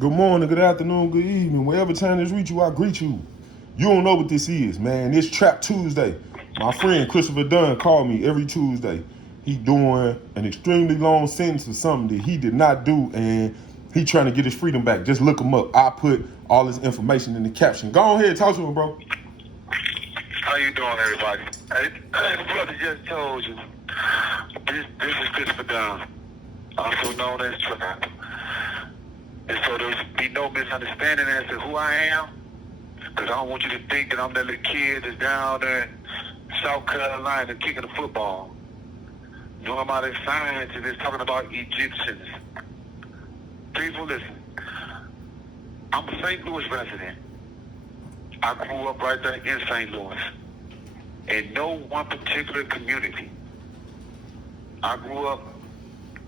Good morning, good afternoon, good evening. Wherever time this reach you, I greet you. You don't know what this is, man. It's Trap Tuesday. My friend Christopher Dunn called me every Tuesday. He doing an extremely long sentence for something that he did not do, and he trying to get his freedom back. Just look him up. I put all his information in the caption. Go ahead, talk to him, bro. How you doing, everybody? The brother just told you. This is Christopher Dunn, also known as Trap. And so there's be no misunderstanding as to who I am, because I don't want you to think that I'm that little kid that's down there in South Carolina kicking the football. Doing my science and it's talking about Egyptians. People, listen. I'm a St. Louis resident. I grew up right there in St. Louis. In no one particular community. I grew up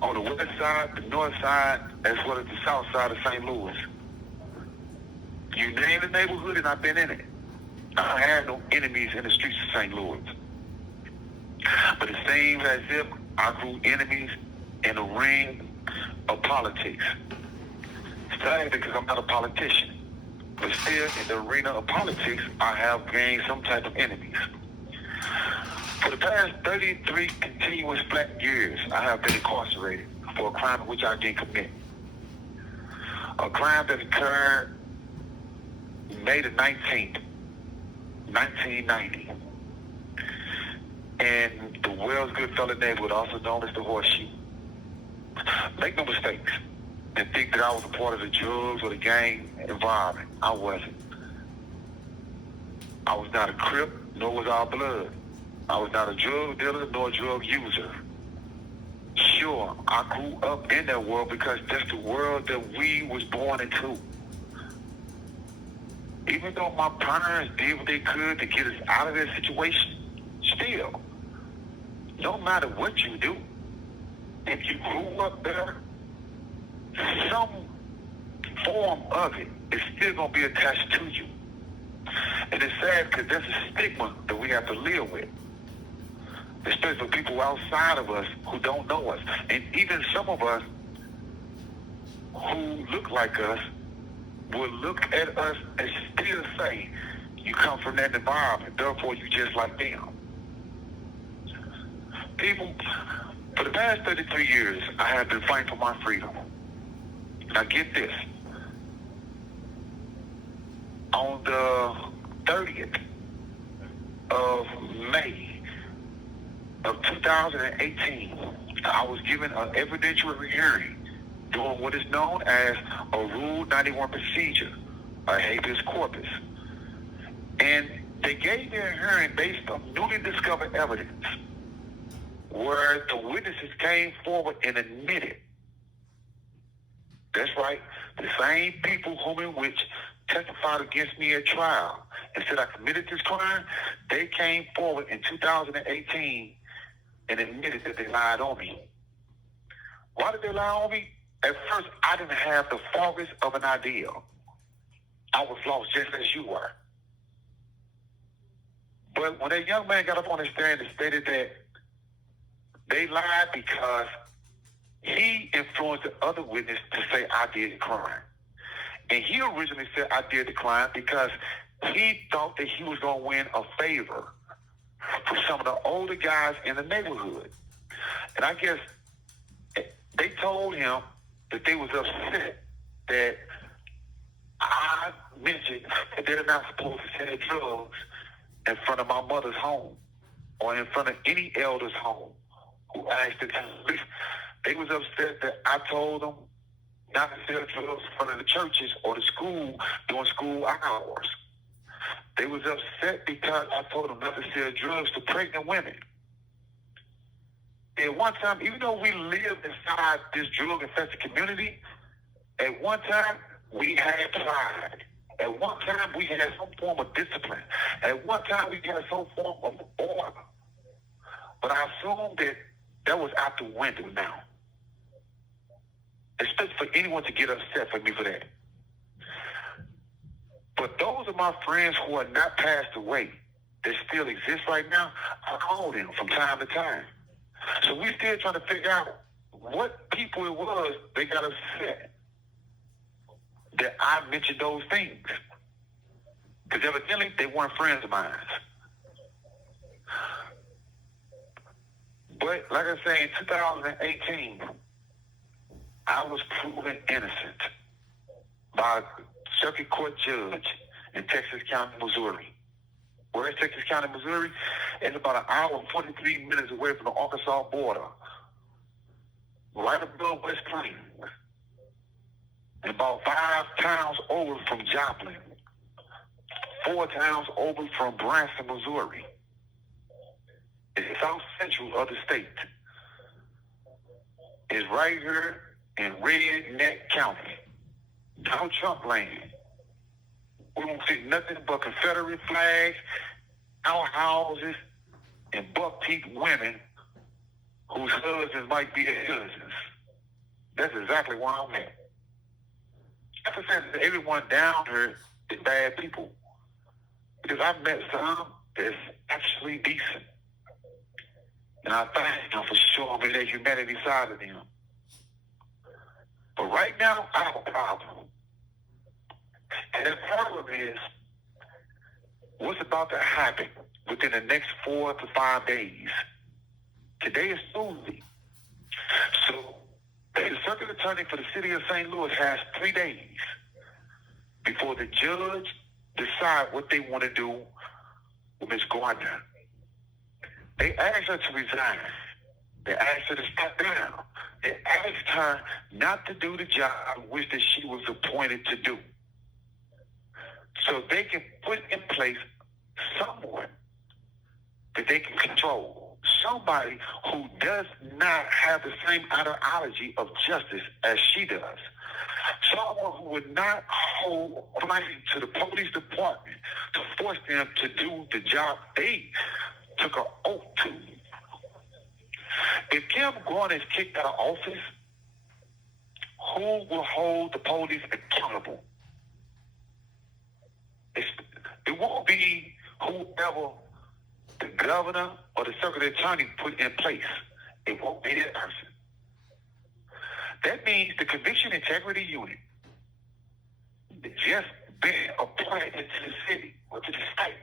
on the west side, the north side, as well as the south side of St. Louis. You name the neighborhood and I've been in it. I had no enemies in the streets of St. Louis. But it seems as if I grew enemies in the ring of politics. Sad because I'm not a politician. But still, in the arena of politics, I have gained some type of enemies. For the past 33 continuous flat years, I have been incarcerated for a crime which I didn't commit. A crime that occurred May the 19th, 1990. In the Wells Goodfellow neighborhood, also known as the Horseshoe. Make no mistakes and think that I was a part of the drugs or the gang environment. I wasn't. I was not a Crip, nor was I blood. I was not a drug dealer nor a drug user. Sure, I grew up in that world because that's the world that we was born into. Even though my parents did what they could to get us out of that situation, still, no matter what you do, if you grew up there, some form of it is still going to be attached to you. And it's sad because there's a stigma that we have to live with. Especially for people outside of us who don't know us. And even some of us who look like us will look at us and still say, you come from that environment, therefore you just like them. People, for the past 33 years, I have been fighting for my freedom. Now get this. On the 30th of May, of 2018, I was given an evidentiary hearing doing what is known as a Rule 91 procedure, a habeas corpus. And they gave me a hearing based on newly discovered evidence where the witnesses came forward and admitted. That's right, the same people whom in which testified against me at trial and said I committed this crime, they came forward in 2018 and admitted that they lied on me. Why did they lie on me? At first, I didn't have the foggiest of an idea. I was lost just as you were. But when that young man got up on the stand and stated that they lied because he influenced the other witness to say I did the crime. And he originally said I did the crime because he thought that he was going to win a favor from some of the older guys in the neighborhood. And I guess they told him that they was upset that I mentioned that they're not supposed to sell drugs in front of my mother's home or in front of any elder's home who asked it. They was upset that I told them not to sell drugs in front of the churches or the school during school hours. They was upset because I told them not to sell drugs to pregnant women. At one time, even though we lived inside this drug-infested community, at one time, we had pride. At one time, we had some form of discipline. At one time, we had some form of order. But I assume that that was out the window now. Especially for anyone to get upset for me for that. But those of my friends who are not passed away, that still exist right now, I call them from time to time. So we still trying to figure out what people it was they got upset. I mentioned those things. Because evidently they weren't friends of mine. But like I say, in 2018, I was proven innocent by a circuit court judge in Texas County, Missouri. Where is Texas County, Missouri? It's about an hour and 43 minutes away from the Arkansas border, right above West Plains, and about 5 towns over from Joplin, 4 towns over from Branson, Missouri. It's south central of the state. It's right here in Redneck County, Donald Trump land. We won't see nothing but Confederate flags, outhouses, and buck-teeth women whose husbands might be their cousins. That's exactly where I'm at. Like I said, everyone down here is bad people. Because I've met some that's actually decent. And I thank them for showing me their humanity side of them. But right now, I have a problem. And the problem is what's about to happen within the next 4 to 5 days. Today is Tuesday. So the circuit attorney for the city of St. Louis has 3 days before the judge decide what they want to do with Ms. Gardner. They asked her to resign. They asked her to step down. They asked her not to do the job which that she was appointed to do. So they can put in place someone that they can control. Somebody who does not have the same ideology of justice as she does. Someone who would not hold money to the police department to force them to do the job they took an oath to. If Kim Gordon is kicked out of office, who will hold the police accountable? It won't be whoever the governor or the circuit attorney put in place. It won't be that person. That means the Conviction Integrity Unit just been applied to the city or to the state.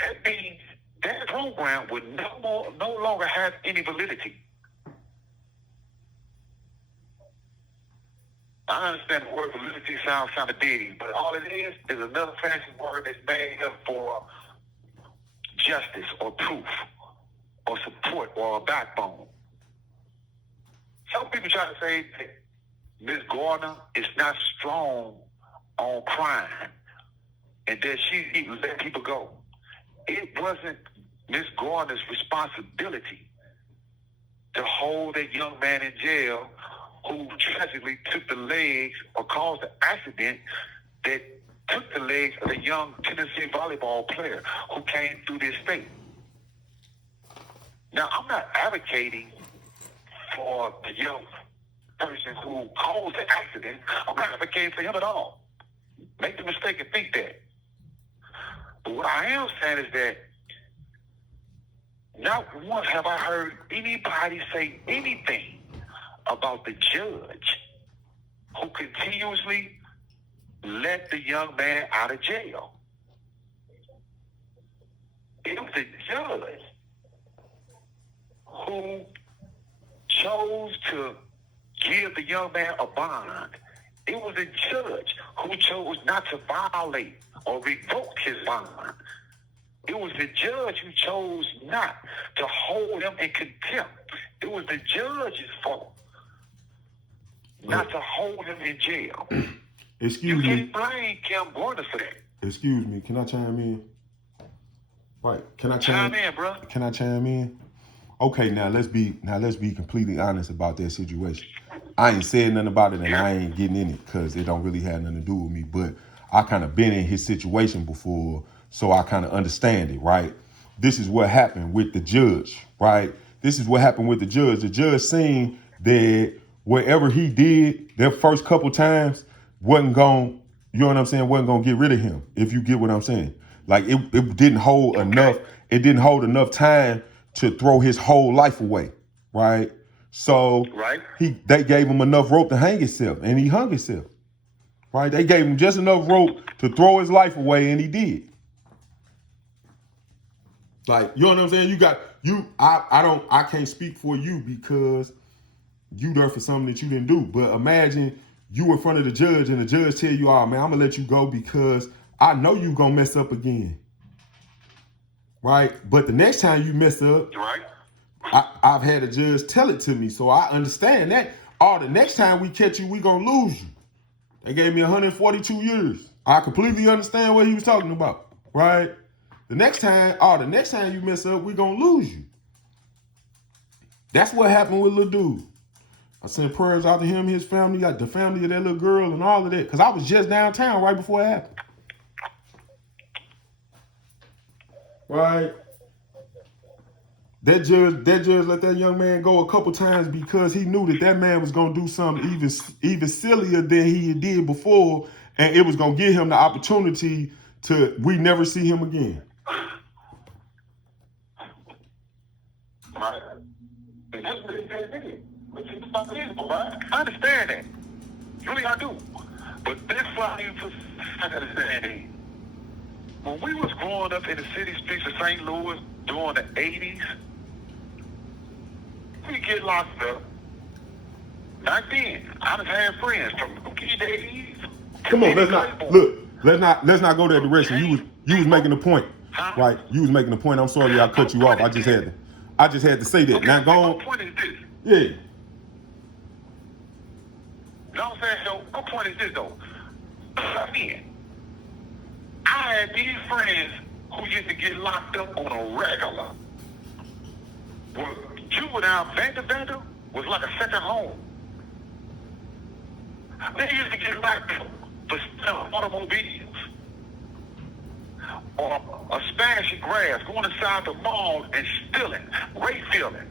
That means that program would no longer have any validity. I understand the word validity sounds kind of big, but all it is another fancy word that's made up for justice or proof or support or a backbone. Some people try to say that Ms. Gardner is not strong on crime and that she even let people go. It wasn't Ms. Gardner's responsibility to hold that young man in jail who tragically took the legs or caused the accident that took the legs of the young Tennessee volleyball player who came through this state. Now, I'm not advocating for the young person who caused the accident. I'm not advocating for him at all. Make the mistake and think that. But what I am saying is that not once have I heard anybody say anything about the judge who continuously let the young man out of jail. It was the judge who chose to give the young man a bond. It was the judge who chose not to violate or revoke his bond. It was the judge who chose not to hold him in contempt. It was the judge's fault not to hold him in jail. Excuse you me. can't blame Kim Gordon for that. Excuse me. Can I chime in? Right. Can I Chime in, bro. Can I chime in? Okay, now let's be completely honest about that situation. I ain't said nothing about it and I ain't getting in it because it don't really have nothing to do with me. But I kind of been in his situation before, so I kind of understand it, right? This is what happened with the judge, right? This is what happened with the judge. The judge seen that whatever he did their first couple times wasn't going, you know what I'm saying, wasn't going to get rid of him, if you get what I'm saying. Like it didn't hold enough, it didn't hold enough time to throw his whole life away, right? So Right. they gave him enough rope to hang himself, and he hung himself. right? They gave him just enough rope to throw his life away, and he did. Like, you know what I'm saying? I can't speak for you because you there for something that you didn't do. But imagine you in front of the judge and the judge tell you, oh man, I'm gonna let you go because I know you gonna mess up again. Right? But the next time you mess up, Right. I've had a judge tell it to me, so I understand that. Oh, the next time we catch you, we gonna lose you. They gave me 142 years. I completely understand what he was talking about, right? The next time you mess up, we gonna lose you. That's what happened with little dude. I sent prayers out to him, his family, the family of that little girl, and all of that, because I was just downtown right before it happened. Right? That judge let that young man go a couple times because he knew that man was gonna do something even sillier than he did before, and it was gonna give him the opportunity to we never see him again. Right. I understand that. Really, I do. But that's why I understand. When we was growing up in the city streets of St. Louis during the 80s, we get locked up. Not then. I just had friends from Cookie days. Come on, let's not go that direction. You was making a point, right? You was making a point. I'm sorry I cut you off. I just had to say that. Okay, now go on. My point is this. Yeah. You know what I'm saying? So my point is this though. Again, I had these friends who used to get locked up on a regular. Well, juvenile Vander was like a second home. They used to get locked up for stealing automobiles or smashing grass, going inside the mall and stealing, rape stealing.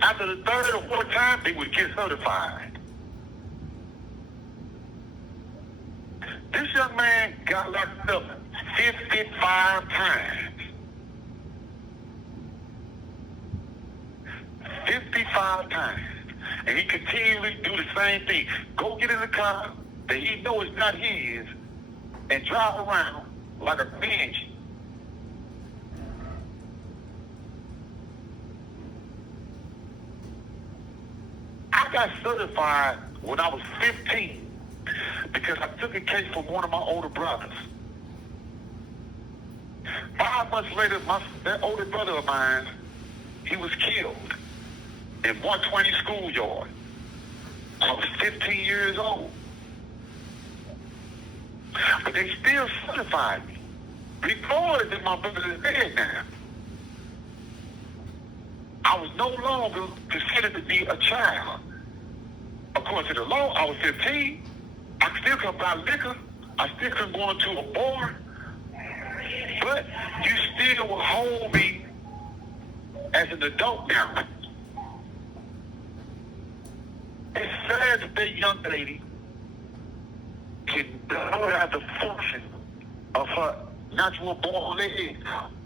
After the third or fourth time, they would get certified. This young man got locked up 55 times. 55 times. And he continually do the same thing. Go get in the car that he knows is not his and drive around like a banshee. I got certified when I was 15 because I took a case from one of my older brothers. 5 months later, that older brother of mine, he was killed in 120 schoolyard. I was 15 years old. But they still certified me. Regardless that my brother is dead now. I was no longer considered to be a child. According to the law, I was 15. I still couldn't buy liquor. I still couldn't go into a bar. But you still will hold me as an adult now. It's sad that that young lady don't have the function of her natural born leg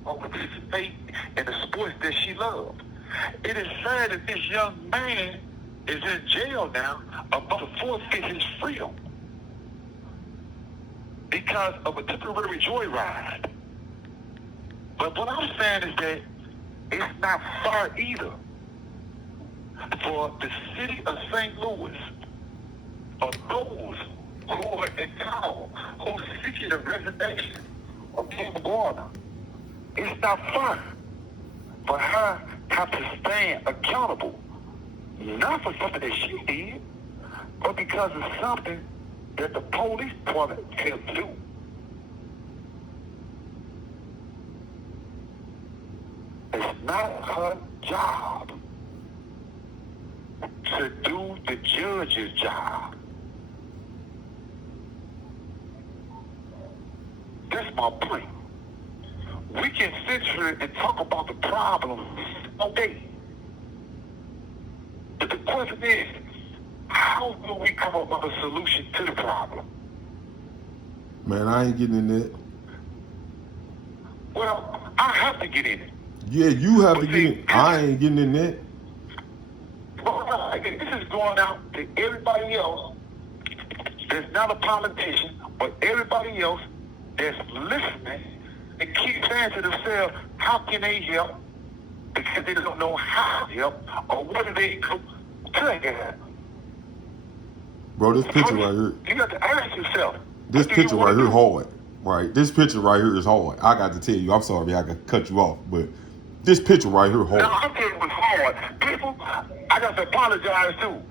or participate in the sports that she loved. It is sad that this young man is in jail now about to forfeit his freedom because of a temporary joyride. But what I'm saying is that it's not far either for the city of St. Louis or those who are in town who are seeking a resignation of Kim Gardner. It's not far for her to have to stand accountable, not for something that she did, but because of something that the police department failed to do. It's not her job to do the judge's job. That's my point. We can sit here and talk about the problem all day. But the question is, how do we come up with a solution to the problem? Man, I ain't getting in that. Well, I have to get in it. Yeah, you have to get in. I ain't getting in that. Well, this is going out to everybody else that's not a politician, but everybody else that's listening and keep saying to themselves, how can they help? Because they don't know how to help or what do they do to help. Bro, this picture right here. You got to ask yourself. This picture right here hard. Right? This picture right here is hard. I got to tell you, I'm sorry I got cut you off, but this picture right here hard. No, I'm telling you it was hard. People, I got to apologize too.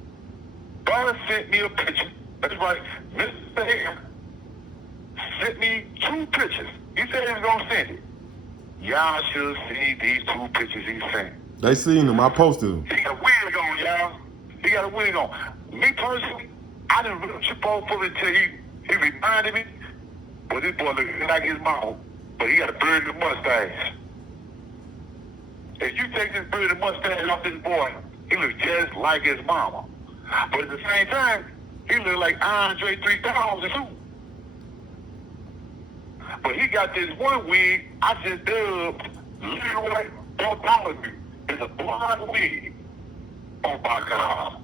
Brother sent me a picture. That's right. Mr. Hager sent me 2 pictures. He said he was going to send it. Y'all should see these 2 pictures he sent. They seen them. I posted them. He got a wig on, y'all. He got a wig on. Me personally, I didn't really trip off of it until he reminded me. But this boy looks like his mama. But he got a beard and a mustache. If you take this beard and mustache off this boy, he looks just like his mama. But at the same time, he look like Andre 3000 too. But he got this one wig I just dubbed Leroy Bartholomew. It's a blonde wig. Oh my God.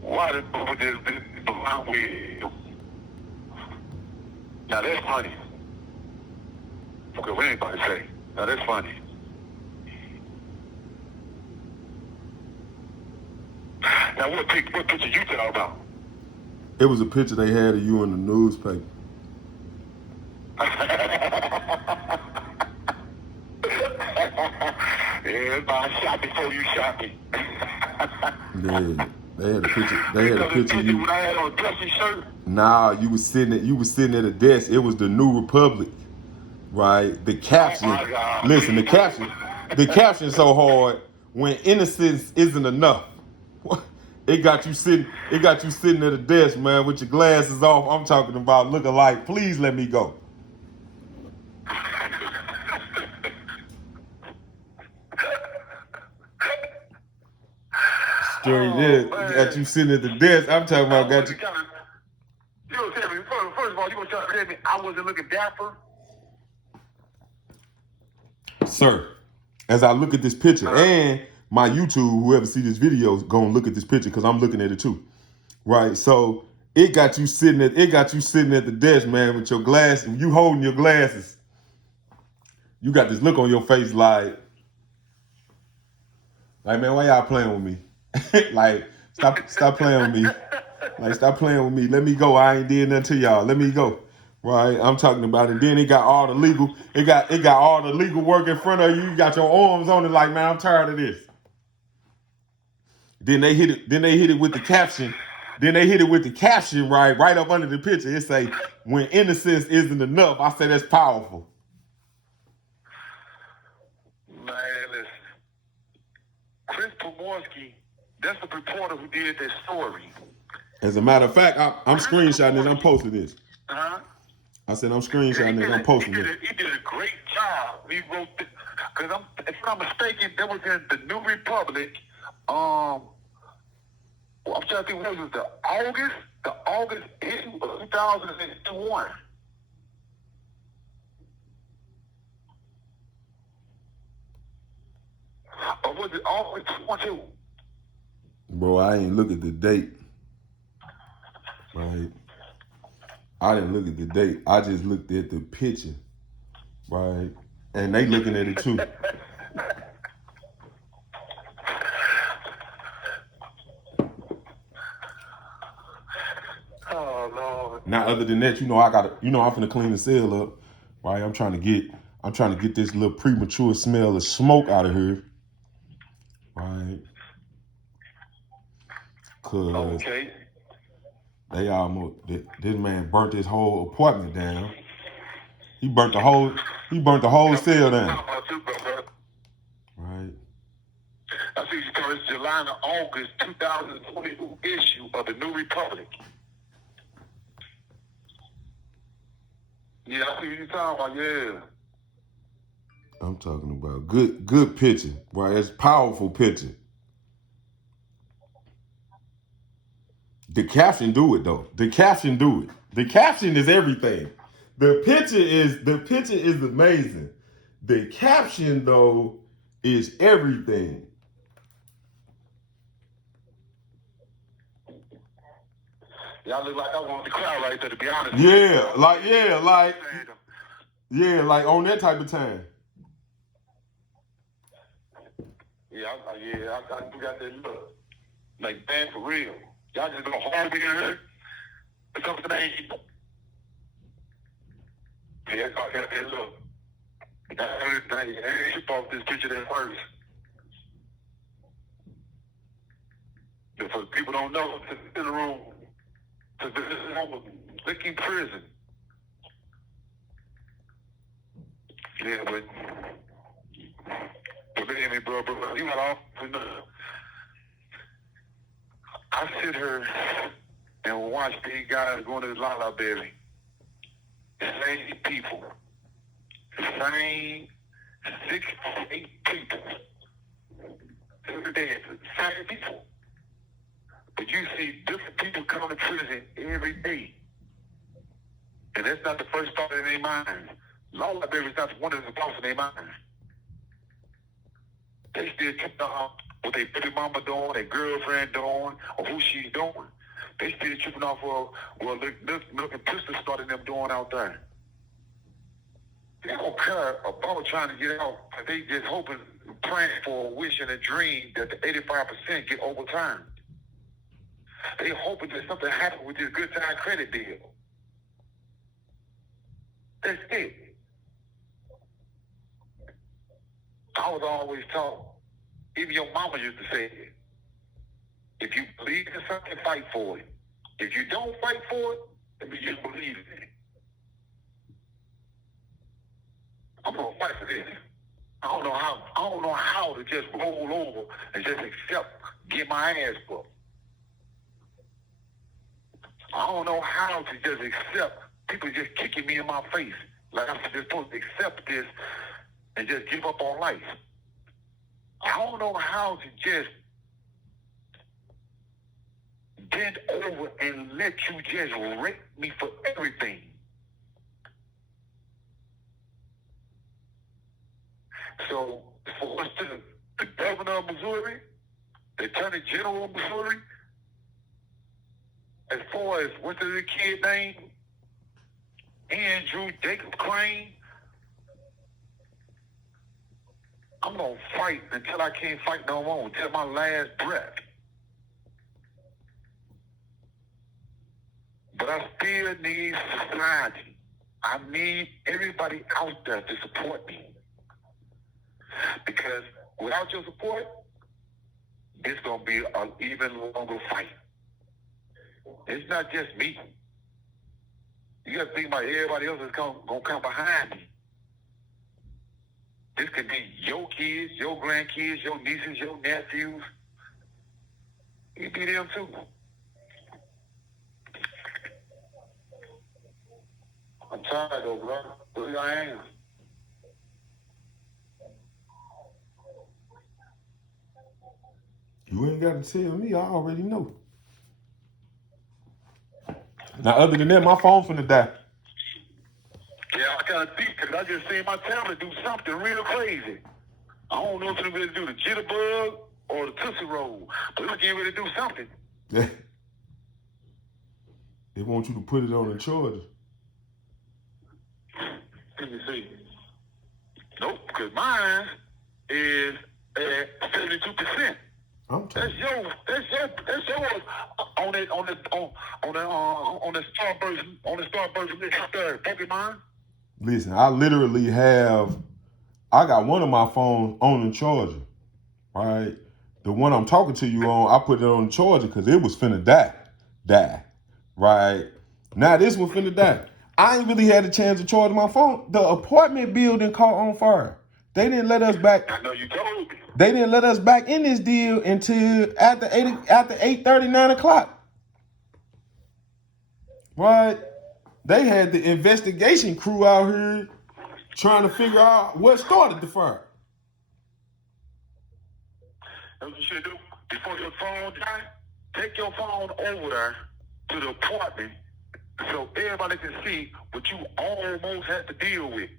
Why did they put this blonde wig? Now that's funny. Okay, what anybody say? Now that's funny. Now what picture you talking about? It was a picture they had of you in the newspaper. Everybody shot before you shot me. Yeah, they had a picture. They had a picture of you. When I had on a dressy shirt. Nah, you was sitting at a desk. It was the New Republic, right? The caption. Oh my God. Listen, the caption so hard. When innocence isn't enough, it got you sitting at a desk, man, with your glasses off. I'm talking about looking like, please let me go. Got you sitting at the desk. I'm talking about got you. You gonna tell me, first of all, you gonna tell me I wasn't looking dapper? Sir, as I look at this picture, and my YouTube, whoever see this video, is gonna look at this picture because I'm looking at it too. Right? So it got you sitting at the desk, man, with your glasses, you holding your glasses. You got this look on your face like man, why y'all playing with me? Like, stop playing with me. Like, stop playing with me. Let me go. I ain't did nothing to y'all. Let me go. Right? I'm talking about it. Then it got all the legal. It got all the legal work in front of you. You got your arms on it. Like, man, I'm tired of this. Then they hit it with the caption. Right up under the picture. It say, when innocence isn't enough. I say that's powerful. Man, listen. Chris Pomorsky, that's the reporter who did that story. As a matter of fact, I'm screenshotting it. I'm posting this. Uh-huh. I said I'm screenshotting it. I'm posting it. He did a great job. He wrote this, because if I'm not mistaken, that was in the New Republic. I'm trying to think what was the August issue of 2001. Or was it August 22? Bro, I ain't look at the date. Right? I didn't look at the date. I just looked at the picture. Right? And they looking at it too. Oh Lord. Now, other than that, I'm finna clean the cell up. Right? I'm trying to get this little premature smell of smoke out of here. Right? Cause okay. This man burnt his whole apartment down. He burnt the whole cell down. Right. I see you call this July to August 2022 issue of the New Republic. Yeah, I see what you're talking about, yeah. I'm talking about good picture, right? It's powerful picture. The caption do it though. The caption do it. The caption is everything. The picture is amazing. The caption though is everything. Y'all look like I wanted to cry right there, to be honest. Yeah, like on that type of time. Yeah, I got that look. Like, man, for real. Y'all just go hard in here. It's something that ain't. Yeah, I got that look. That's everything. She bought this picture there first. But for people don't know, it's in the room. So this is almost licking prison. Yeah, but believe me, bro, you got off. I sit here and watch these guys going to the La Berry. The same people. The same 6 or 8 people. Every day, same people. But you see different people come to prison every day. And that's not the first thought in their mind. Law library is not one of the thoughts in their mind. They still keep on what their baby mama doing, their girlfriend doing, or who she's doing. They still tripping off of, well, look at pistol starting them doing out there. They don't care about trying to get out. They just hoping, praying for a wish and a dream that the 85% get overturned. They hoping that something happens with this good time credit deal. That's it. I was always taught, even your mama used to say it, if you believe in something, fight for it. If you don't fight for it, then you just believe in it. I'm gonna fight for this. I don't know how to just roll over and just accept, get my ass whooped. I don't know how to just accept people just kicking me in my face. Like I'm just supposed to accept this and just give up on life. I don't know how to just bend over and let you just rape me for everything. So for us to the governor of Missouri, the attorney general of Missouri, as far as what's the kid name? Andrew Jacob Crane. I'm gonna fight until I can't fight no more, until my last breath. But I still need society. I need everybody out there to support me. Because without your support, it's gonna be an even longer fight. It's not just me. You gotta think about everybody else that's gonna come behind me. This could be your kids, your grandkids, your nieces, your nephews. It could be them too. I'm tired though, bro. Really I am. You ain't got to tell me. I already know. Now, other than that, my phone finna die. Yeah, I gotta think because I just seen my tablet do something real crazy. I don't know if it's going to do the jitterbug or the Tootsie Roll, but it's getting ready to do something. They want you to put it on the charger. Let me see. Nope, because mine is at 72%. That's yours on the Starburst Pokemon. Listen, I literally I got one of my phones on the charger, right? The one I'm talking to you on, I put it on the charger because it was finna die, right? Now this one finna die. I ain't really had a chance to charge my phone. The apartment building caught on fire. They didn't let us back. I know you told me. They didn't let us back in this deal until after 8:30, 9 o'clock. Right? They had the investigation crew out here trying to figure out what started the fire. That's what you should do. Before your phone dies, take your phone over there to the apartment so everybody can see what you almost had to deal with.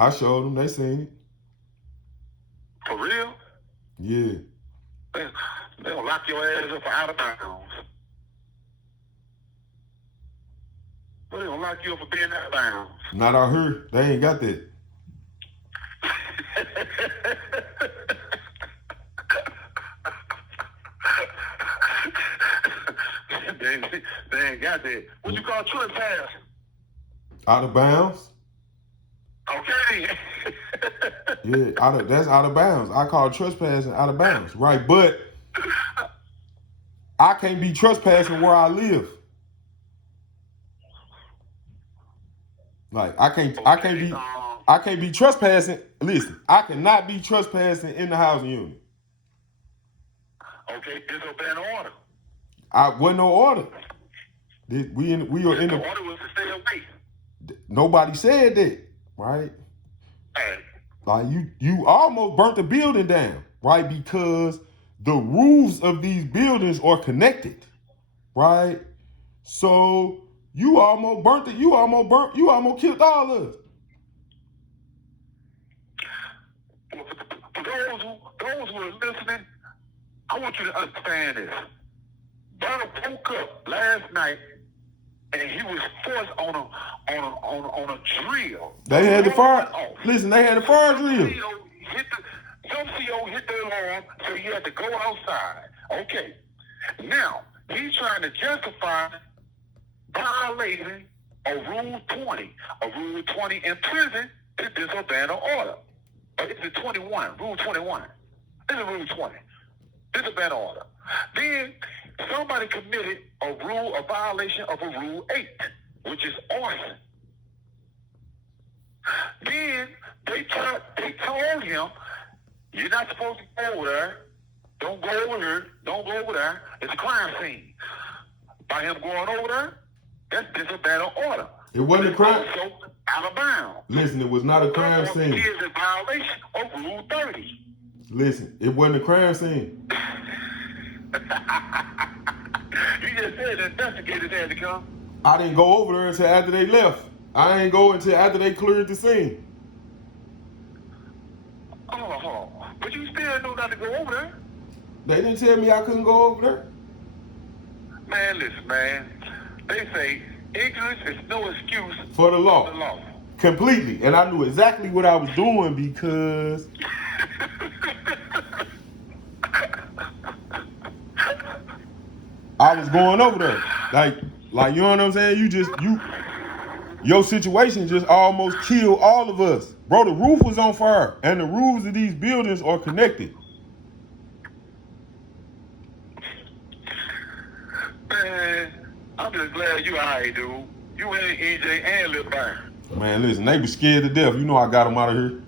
I showed them. They seen it. For real? Yeah. They'll lock your ass up for out of bounds. Well, they gonna lock you up for being out of bounds. Not out here. They ain't got that. they ain't got that. What you call trespass? Out of bounds? Okay. Yeah, that's out of bounds. I call trespassing out of bounds, right? But I can't be trespassing where I live. Like I can't be trespassing. Listen, I cannot be trespassing in the housing unit. Okay, disobey an order. I wasn't no order. We are in The the. order was to stay away. Nobody said that, right? Hey. Like you almost burnt the building down, right? Because the roofs of these buildings are connected, right? So you almost burnt it. You almost killed all of us. For those who are listening, I want you to understand this. Brother woke up last night and he was forced on a drill. They had the fire. Listen, they had the fire drill. Some CO hit the alarm, so he had to go outside. Okay. Now, he's trying to justify violating a Rule 20. A Rule 20 in prison is disobeying an order. Or is it 21? Rule 21. This is Rule 20. Disobeying an order. Then somebody committed a violation of a Rule 8, which is arson. Then they told him, you're not supposed to go over there. Don't go over there. Don't go over there. It's a crime scene. By him going over there, that's disobeying an order. It wasn't a crime. Also out of bounds. Listen, it was not a crime scene. It is a violation of Rule 30. Listen, it wasn't a crime scene. You just said the investigators had to come. I didn't go over there until after they left. I ain't go until after they cleared the scene. Oh, but you still knew not to go over there. They didn't tell me I couldn't go over there. Man, listen, man. They say ignorance is no excuse for the law. For the law. Completely. And I knew exactly what I was doing because I was going over there. Like you know what I'm saying? Your situation just almost killed all of us. Bro, the roof was on fire and the roofs of these buildings are connected. Man, I'm just glad you alright, dude. You ain't EJ and Lil Byron. Man, listen, they was scared to death. You know I got them out of here.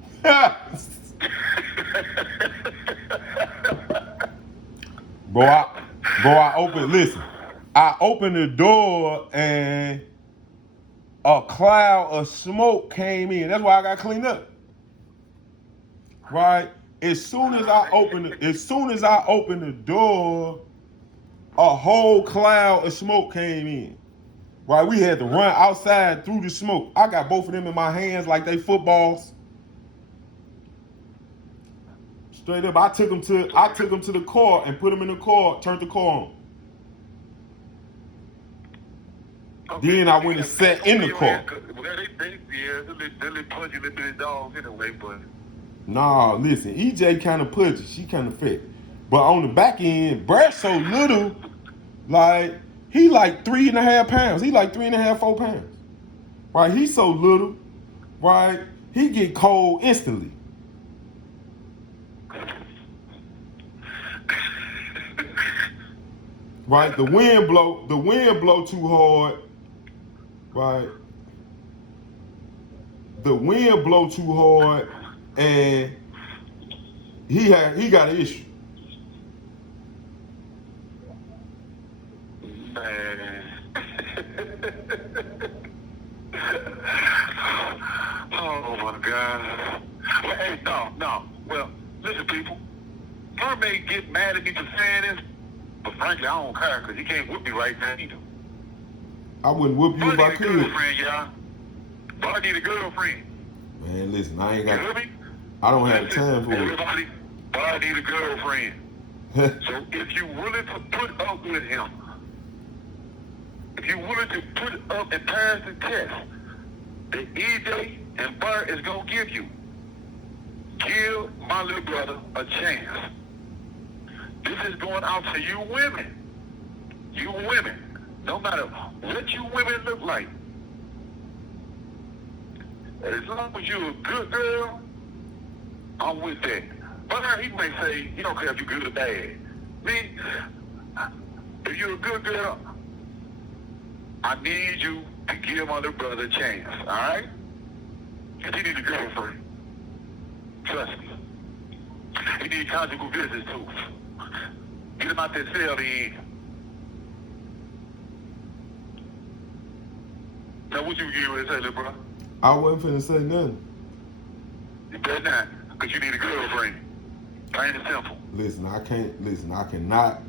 I opened the door and a cloud of smoke came in. That's why I got cleaned up. Right? As soon as I opened the door, a whole cloud of smoke came in. Right? We had to run outside through the smoke. I got both of them in my hands like they footballs. Straight up, I took them to the car and put them in the car, turned the car on. Okay. Then I went and sat in the car. Well, they punch you little bit dogs anyway, but. Nah, listen, EJ kind of pudgy. She kind of fat. But on the back end, Brad's so little, like, he like 3.5 pounds. He like 3.5, 4 pounds. Right? He's so little, right? He get cold instantly. Right? The wind blow too hard. Right? The wind blow too hard, and he got an issue. Man. Oh my God. Well, hey, no. Well, listen, people. Her may get mad at me for saying this, but frankly, I don't care because he can't whip me right now either. I wouldn't whip you if I could. I need a girlfriend, y'all. But I need a girlfriend. Man, listen, I ain't got. You hear me? I don't have time for everybody, it. But I need a girlfriend. So if you willing to put up with him, if you're willing to put up and pass the test that EJ and Bart is going to give you, give my little brother a chance. This is going out to you women. You women. No matter what you women look like. As long as you're a good girl, I'm with that. But he may say, you don't care if you're good or bad. Me, if you're a good girl, I need you to give my little brother a chance, all right? Because he needs a girlfriend. Trust me. He needs conjugal visits, too. Get him out that cell in. Now, what you getting ready to say, little bro? I wasn't finna say nothing. You better not, because you need a girlfriend. Plain and simple. Listen, I cannot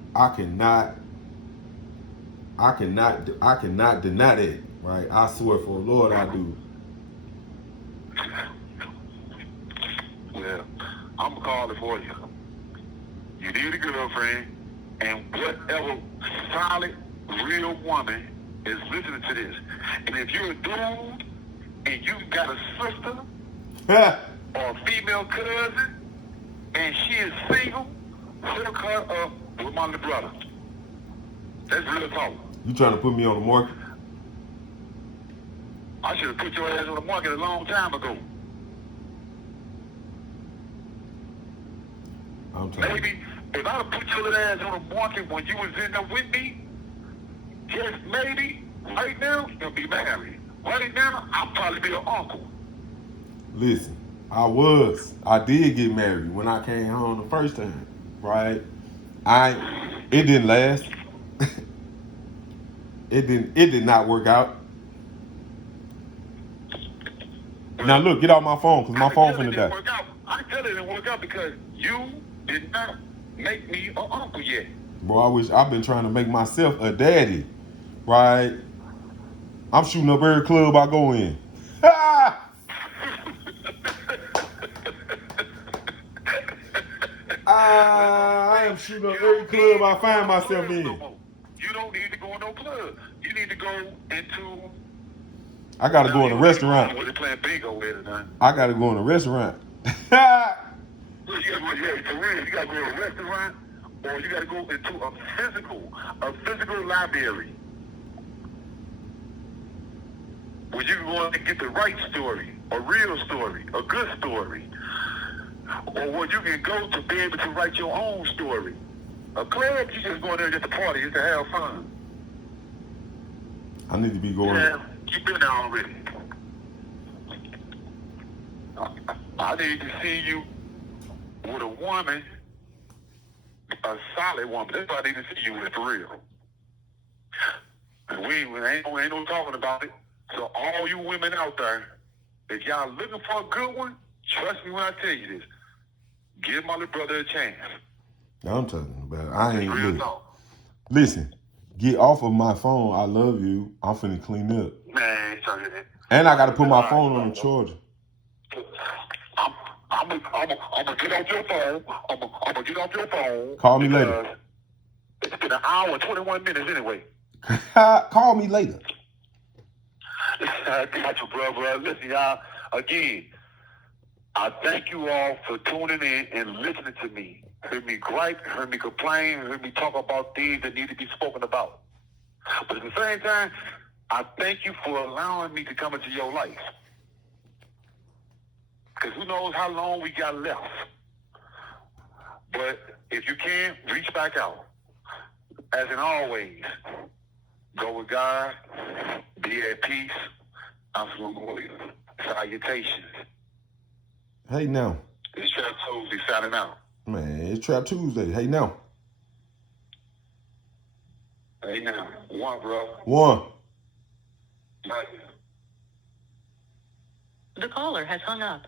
deny that, right? I swear for the Lord I do. Well, I'm going to call it for you. You need a girlfriend, and whatever solid, real woman is listening to this. And if you're a dude and you got a sister or a female cousin and she is single, hook her up with my little brother. That's real talk. You trying to put me on the market? I should have put your ass on the market a long time ago. Maybe if I'd have put your little ass on the market when you was in there with me, just maybe, right now, you'll be married. Right now, I'll probably be an uncle. Listen, I did get married when I came home the first time, right? It didn't last. It did not work out. Now look, get off my phone, because my phone finna die. I can tell it didn't work out because you did not make me an uncle yet. Bro, I've been trying to make myself a daddy, right? I'm shooting up every club I go in. I am shooting up every club I find myself in. You don't need to go in no club. You need to go into... I gotta go in a restaurant. What they playing bingo with, I gotta go in a restaurant. For real, you gotta go to a restaurant, or you gotta go into a physical library, where you can go and get the right story, a real story, a good story, or where you can go to be able to write your own story. A club, you just go in there just to party, just to have fun. I need to be going. Yeah, you've been there already. I need to see you with a woman, a solid woman. That's what I need to see you with, for real. And we ain't no talking about it. So all you women out there, if y'all looking for a good one, trust me when I tell you this. Give my little brother a chance. I'm talking about it. I ain't good. Listen, get off of my phone. I love you. I'm finna clean up. Man, and I gotta put my phone on the charger. I'm gonna get off your phone. I'm gonna get off your phone. Call me later. It's been an hour and 21 minutes anyway. Call me later. I got you, bro. Listen, y'all. Again, I thank you all for tuning in and listening to me. Heard me gripe, heard me complain, heard me talk about things that need to be spoken about. But at the same time, I thank you for allowing me to come into your life. Because who knows how long we got left. But if you can, reach back out. As in always, go with God, be at peace. Absolutely. Salutations. Hey now. It's Trap Tuesday signing out. Man, it's Trap Tuesday. Hey now. Hey now. One, bro. One. Bye. The caller has hung up.